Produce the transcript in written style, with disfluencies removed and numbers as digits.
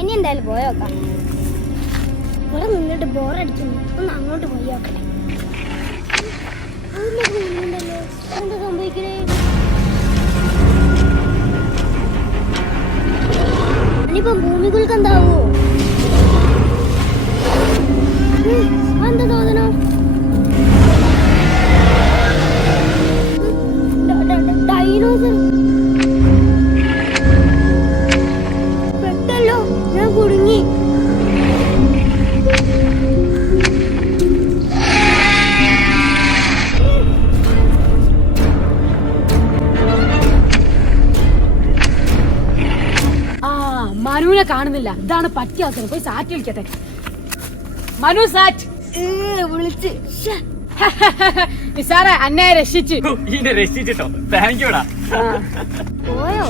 ഇനി എന്തായാലും പോയോക്കാം. ഇവിടെ നിന്നിട്ട് ബോറടിക്കുന്നു. ഒന്ന് അങ്ങോട്ട് പോയി നോക്കട്ടെ. എന്താ സംഭവിക്കണേ? ഇനിയിപ്പം ഭൂമികൾക്ക് എന്താവോ? എന്താ തോന്നണോ? ഡൈനോസർ പെട്ടല്ലോ, ഞാൻ കുടുങ്ങി. മനുവിനെ കാണുന്നില്ല. ഇതാണ് പറ്റിയ അവസരം. പോയി സാറ്റ് വിളിക്കട്ടെ. മനു സാറ്റ് വിളിച്ച് നിസാറെ അന്നെ രക്ഷിച്ചു. രക്ഷിച്ചിട്ടോ? താങ്ക് യൂടാ. പോയോ?